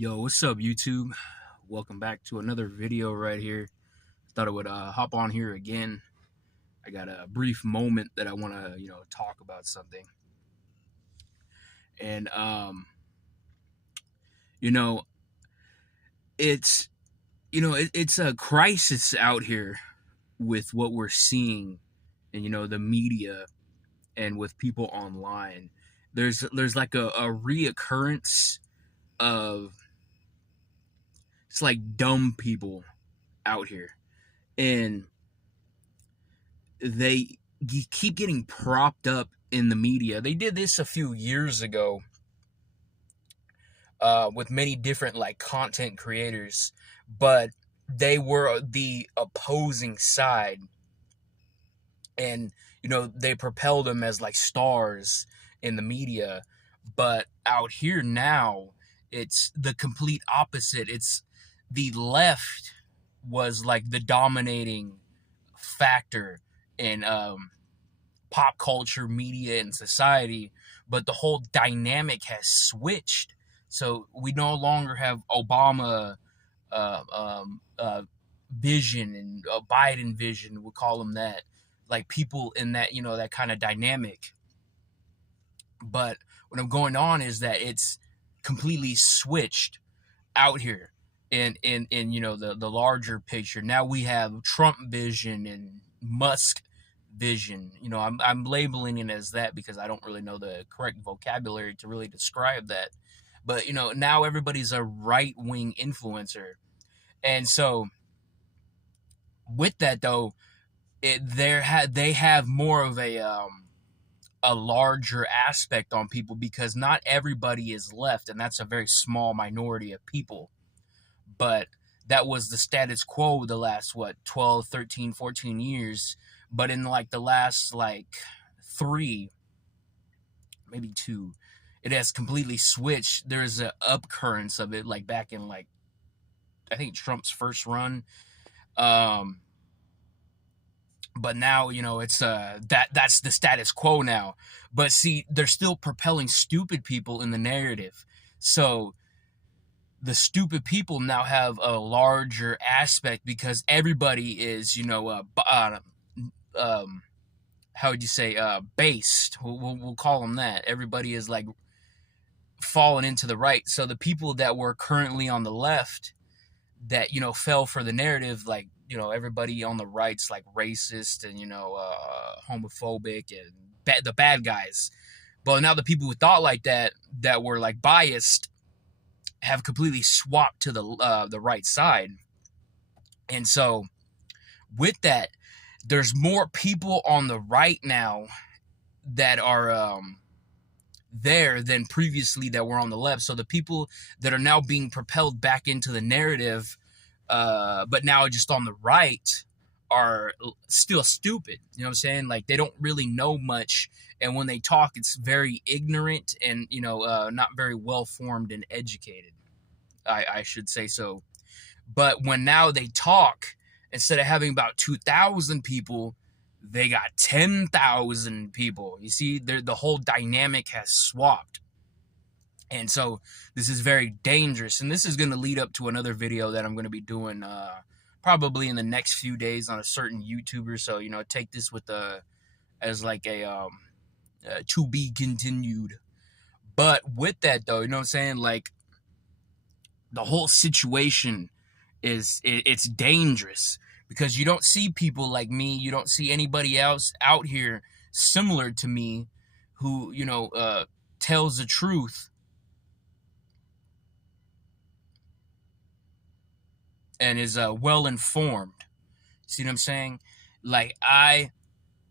Yo, what's up, YouTube? Welcome back to another video right here. Thought I would hop on here again. I got a brief moment that I want to, talk about something. And you know, it's it's a crisis out here with what we're seeing, and the media and with people online. There's like a reoccurrence of it's like dumb people out here, and they keep getting propped up in the media. They did this a few years ago with many different like content creators, but they were the opposing side, and they propelled them as like stars in the media. But out here now, it's the complete opposite. It's the left was like the dominating factor in pop culture, media, and society, but the whole dynamic has switched. So we no longer have Obama vision and Biden vision, we'll call them that, like people in that, that kind of dynamic. But what I'm going on is that it's completely switched out here in the larger picture. Now we have Trump vision and Musk vision. I'm labeling it as that because I don't really know the correct vocabulary to really describe that. But now everybody's a right-wing influencer. And so with that though, they have more of a larger aspect on people, because not everybody is left, and that's a very small minority of people. But that was the status quo the last 12, 13, 14 years. But in like the last like 3, maybe 2, it has completely switched. There's an upcurrents of it, like back in like I think Trump's first run. But now, it's that's the status quo now. But see, they're still propelling stupid people in the narrative. So the stupid people now have a larger aspect because everybody is, how would you say, based. We'll call them that. Everybody is like falling into the right. So the people that were currently on the left that, fell for the narrative, like, everybody on the right's like racist and, homophobic and the bad guys. But now the people who thought like that were like biased, have completely swapped to the right side. And so with that, there's more people on the right now that are there than previously that were on the left. So the people that are now being propelled back into the narrative, but now just on the right, are still stupid. You know what I'm saying? Like, they don't really know much, and when they talk, it's very ignorant and not very well formed and educated, I should say so. But when now they talk, instead of having about 2,000 people, they got 10,000 people. You see, the whole dynamic has swapped. And so this is very dangerous. And this is going to lead up to another video that I'm going to be doing probably in the next few days on a certain YouTuber. So, take this with as like a to be continued. But with that though, you know what I'm saying? Like, the whole situation it's dangerous, because you don't see people like me, you don't see anybody else out here similar to me who tells the truth and is well informed. See what I'm saying? Like, I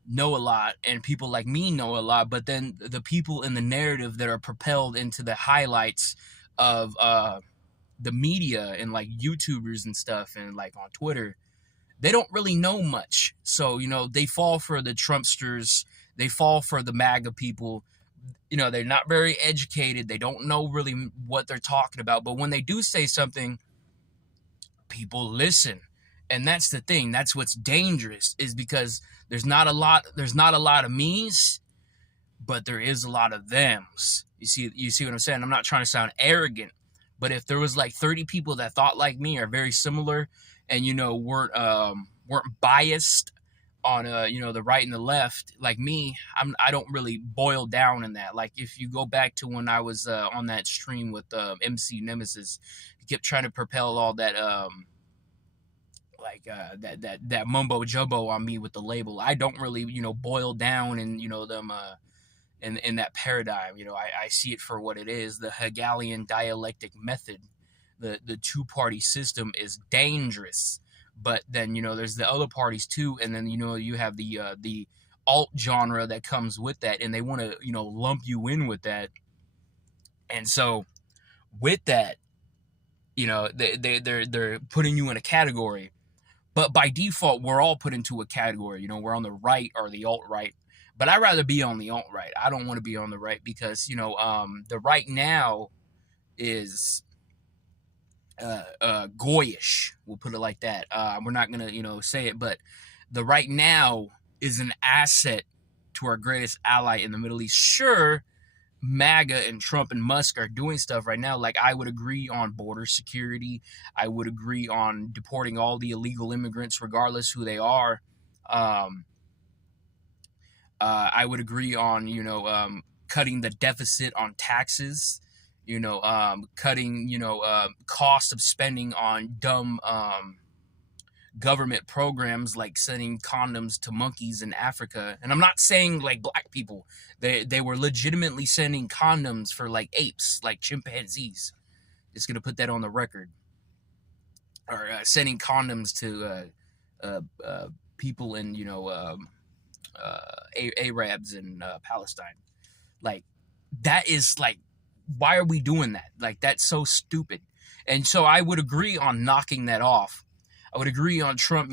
know a lot and people like me know a lot, but then the people in the narrative that are propelled into the highlights of the media and like YouTubers and stuff and like on Twitter, they don't really know much. So, they fall for the Trumpsters, they fall for the MAGA people. They're not very educated, they don't know really what they're talking about, but when they do say something, people listen. And that's the thing, that's what's dangerous, is because there's not a lot of me's, but there is a lot of them's. You see what I'm saying? I'm not trying to sound arrogant, But if there was like 30 people that thought like me or very similar, and weren't biased on the right and the left like me, I don't really boil down in that. Like if you go back to when I was on that stream with MC Nemesis, he kept trying to propel all that that mumbo jumbo on me with the label. I don't really boil down and them in that paradigm. I see it for what it is. The Hegelian dialectic method, the two-party system is dangerous. But then there's the other parties too, and then you have the alt genre that comes with that, and they want to lump you in with that. And so with that, they're putting you in a category. But by default, we're all put into a category. We're on the right or the alt-right. But I'd rather be on the alt-right. I don't want to be on the right because, the right now is goyish. We'll put it like that. We're not going to, say it, but the right now is an asset to our greatest ally in the Middle East. Sure, MAGA and Trump and Musk are doing stuff right now. Like, I would agree on border security. I would agree on deporting all the illegal immigrants, regardless who they are. I would agree on, cutting the deficit on taxes, cutting, cost of spending on dumb government programs like sending condoms to monkeys in Africa. And I'm not saying like black people. They were legitimately sending condoms for like apes, like chimpanzees. Just going to put that on the record. Or sending condoms to people in, Arabs in Palestine. Like, that is like, why are we doing that? Like, that's so stupid. And so I would agree on knocking that off. I would agree on Trump,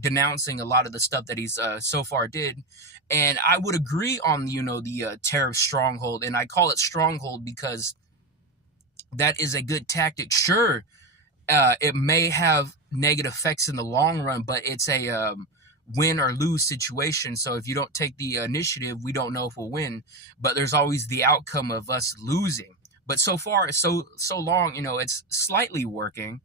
denouncing a lot of the stuff that he's so far did. And I would agree on, the tariff stronghold. And I call it stronghold because that is a good tactic. Sure, it may have negative effects in the long run, but it's a win or lose situation. So if you don't take the initiative, we don't know if we'll win. But there's always the outcome of us losing. But so far, so long, it's slightly working.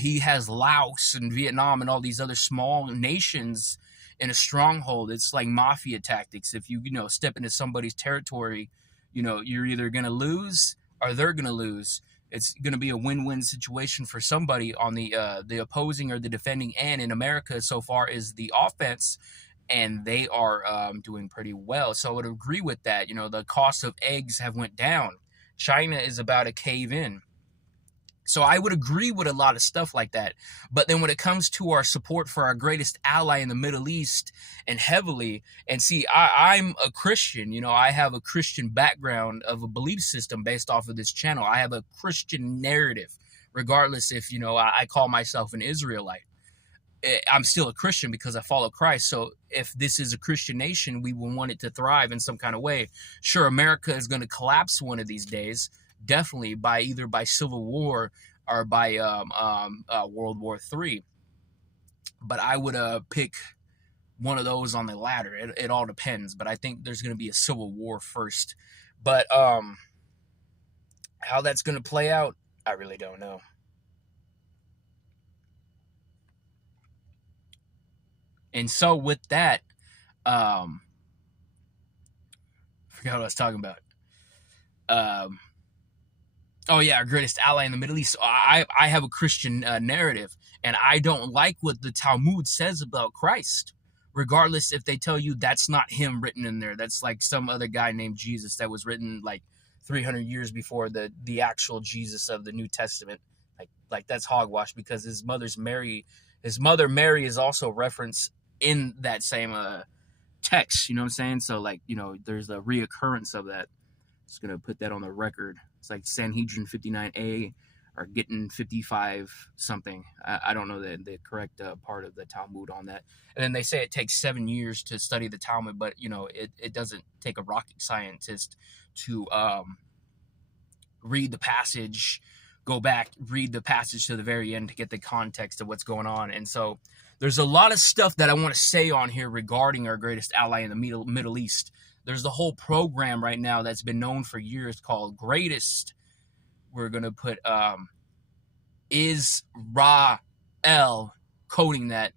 He has Laos and Vietnam and all these other small nations in a stronghold. It's like mafia tactics. If you, step into somebody's territory, you're either going to lose or they're going to lose. It's going to be a win-win situation for somebody on the opposing or the defending end. In America, so far, is the offense, and they are doing pretty well. So I would agree with that. The cost of eggs have went down. China is about to cave in. So I would agree with a lot of stuff like that. But then when it comes to our support for our greatest ally in the Middle East and heavily, and see, I'm a Christian, I have a Christian background of a belief system based off of this channel. I have a Christian narrative, regardless if, I call myself an Israelite. I'm still a Christian because I follow Christ. So if this is a Christian nation, we will want it to thrive in some kind of way. Sure, America is going to collapse one of these days. Definitely either by civil war or by World War III. But I would pick one of those on the ladder. It all depends. But I think there's going to be a civil war first. But how that's going to play out, I really don't know. And so with that, I forgot what I was talking about. Oh yeah, our greatest ally in the Middle East. I have a Christian narrative, and I don't like what the Talmud says about Christ, regardless if they tell you that's not him written in there. That's like some other guy named Jesus that was written like 300 years before the actual Jesus of the New Testament. Like that's hogwash, because his mother Mary is also referenced in that same text. You know what I'm saying? So there's a reoccurrence of that. Just gonna put that on the record. It's like Sanhedrin 59a or Gittin 55 something. I don't know the correct part of the Talmud on that. And then they say it takes 7 years to study the Talmud, but it doesn't take a rocket scientist to read the passage, go back, read the passage to the very end to get the context of what's going on. And so there's a lot of stuff that I want to say on here regarding our greatest ally in the Middle East. There's the whole program right now that's been known for years called Greatest we're going to put Israel, coding that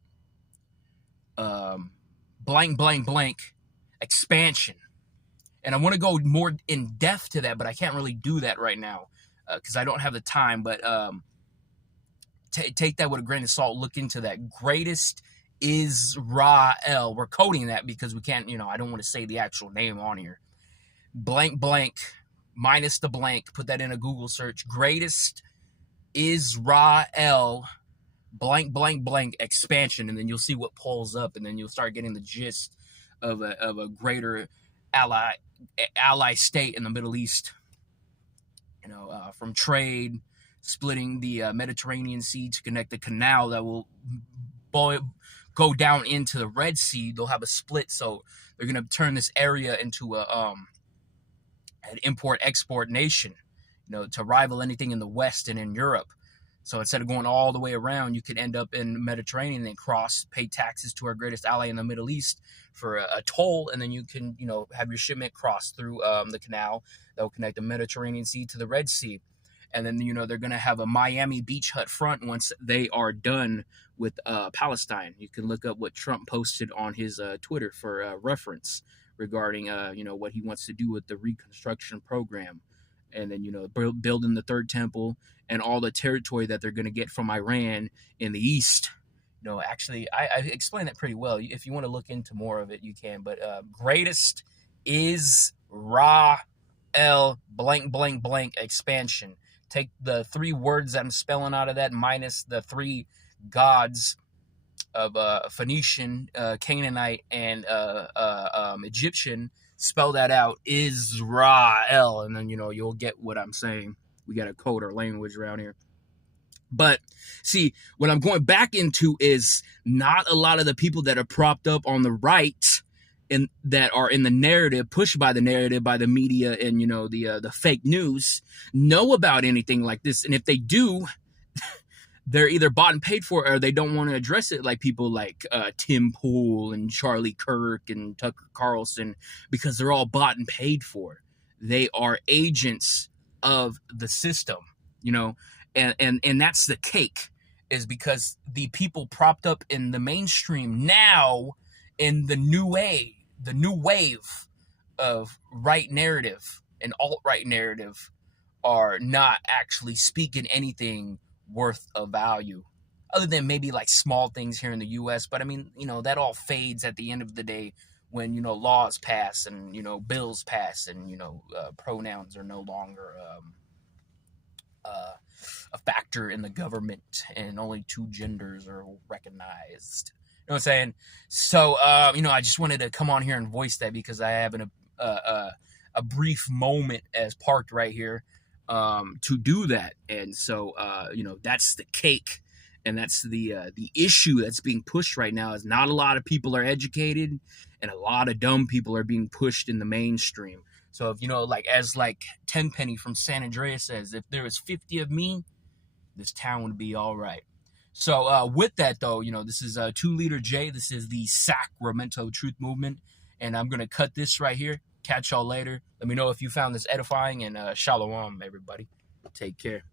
blank, blank, blank expansion. And I want to go more in depth to that, but I can't really do that right now because I don't have the time. But take that with a grain of salt. Look into that. Greatest Israel. We're coding that because we can't, I don't want to say the actual name on here. Blank, blank, minus the blank. Put that in a Google search. Greatest Israel, blank, blank, blank expansion. And then you'll see what pulls up. And then you'll start getting the gist of a greater ally state in the Middle East, from trade, splitting the Mediterranean Sea to connect the canal that will go down into the Red Sea. They'll have a split, so they're going to turn this area into an import-export nation, to rival anything in the West and in Europe. So instead of going all the way around, you could end up in the Mediterranean and pay taxes to our greatest ally in the Middle East for a toll, and then you can, have your shipment cross through the canal that will connect the Mediterranean Sea to the Red Sea. And then, they're going to have a Miami beach hut front once they are done with Palestine. You can look up what Trump posted on his Twitter for reference regarding, what he wants to do with the reconstruction program. And then, building the third temple and all the territory that they're going to get from Iran in the east. Actually, I explained that pretty well. If you want to look into more of it, you can. But greatest Israel, blank, blank, blank expansion. Take the 3 words that I'm spelling out of that minus the 3 gods of Phoenician, Canaanite, and Egyptian. Spell that out, Israel, and then, you'll get what I'm saying. We got to code our language around here. But see, what I'm going back into is not a lot of the people that are propped up on the right and that are in the narrative, pushed by the narrative, by the media and, the fake news, know about anything like this. And if they do, they're either bought and paid for, or they don't want to address it like people like Tim Pool and Charlie Kirk and Tucker Carlson, because they're all bought and paid for. They are agents of the system, and that's the cake, is because the people propped up in the mainstream now in the new wave of right narrative and alt-right narrative are not actually speaking anything worth of value, other than maybe like small things here in the U.S. But I mean, that all fades at the end of the day when, laws pass and, bills pass and, pronouns are no longer a factor in the government and only 2 genders are recognized. You know what I'm saying? So, I just wanted to come on here and voice that because I have a brief moment as parked right here to do that. And so, that's the cake. And that's the issue that's being pushed right now, is not a lot of people are educated and a lot of dumb people are being pushed in the mainstream. So if, as Tenpenny from San Andreas says, if there was 50 of me, this town would be all right. So with that, though, this is 2 Liter J. This is the Sacramento Truth Movement. And I'm going to cut this right here. Catch y'all later. Let me know if you found this edifying. And shalom, everybody. Take care.